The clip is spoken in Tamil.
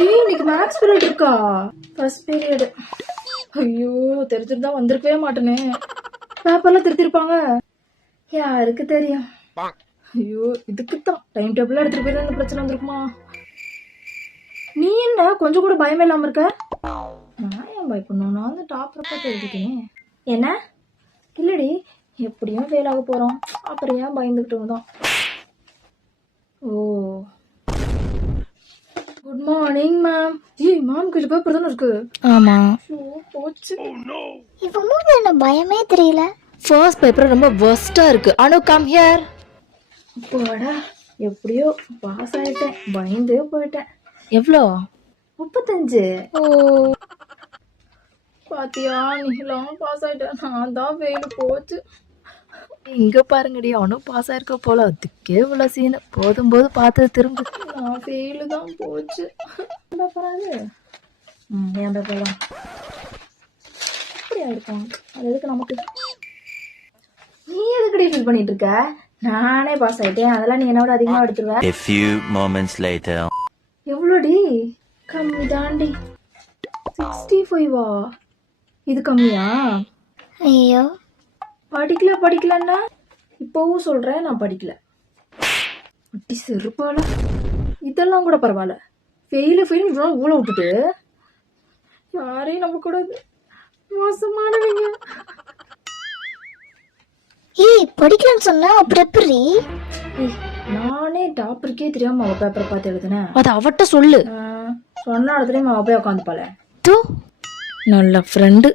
இன்னைக்கு மேத்ஸ் பீரியட் இருக்கா? First period. ஐயோ தெரிஞ்சிருந்தா வந்திருக்கவே மாட்டேனே. பேப்பர்லாம் திருத்திருப்பாங்க, யாருக்கு தெரியும். ஐயோ இதுக்குத்தான் டைம் டேபிள் எடுத்துட்டு போய் இந்த பிரச்சனை வந்திருக்குமா? நீ என்ன கொஞ்சம் கூட பயமே இல்லாம இருக்க? நான் ஏன் பயப்படணும்? நான் வந்து டாப்பரை பார்த்து எழுதிட்டேன். என்ன இல்லடி, எப்படியும் ஃபெயில் ஆக போறோம், அப்புறம் ஏன் பயந்துகிட்டு தான். ஓ குட் மார்னிங் மேம். ஏய் மேம் கிட்ட பேப்பர் தானே இருக்கு. ஆமா. போச்சு. இவன் மூஞ்சில என்ன பயமே தெரியல. ஃபர்ஸ்ட் பேப்பர் ரொம்ப வர்ஸ்டா இருக்கு. அனு கம் ஹியர். போடா, எப்படியோ பாஸ் ஆயிட்டேன். பயந்தே போயிட்டேன். எவ்வளோ? 35. ஓ பாத்தியா, நீலாம் பாஸ் ஆயிட்டேன், நான் தான் ஃபெயில். போச்சு. இங்க பாருங்கடி, அவனும் பாஸ் ஆயிருக்க போல. அதுக்கே இவ்வளவு சீனு. போதும் போது பார்த்தது திரும்ப. நான் ஃபெயிலு தான். போச்சு. பேப்பராது என் பேப்பர் தான். அப்படியா இருக்கும்? அது எதுக்கு நமக்கு? நீ எதுக்கடி ஃபீல் பண்ணிட்டு இருக்க? நானே பாஸ் ஆயிட்டேன், அதெல்லாம் நீ என்னோட அதிகமா எடுத்துருவ. A few moments later. எவ்வளோடி? கம்மி தாண்டி. 65வா? இது கம்மியா? ஐயோ படிக்கலன்னா இப்போவும் சொல்றேன், நான் படிக்கல. அப்படி செருப்பால. இதெல்லாம் கூட பரவாயில்ல. ஃபெயிலு ஊழ விட்டுட்டு யாரையும் நம்ப கூடாது. மோசமானவங்க. ஏய் படிக்கலன்னு சொன்னா அப்புறம் எப்படி? நானே டாப்பருக்கே தெரியாம அவ பேப்பரை பார்த்து எழுதுனேன். அது அவட்ட சொல்லு. சொன்ன இடத்துலயும் அவ போய் உட்காந்துப்பாள. நல்ல ஃப்ரெண்டு.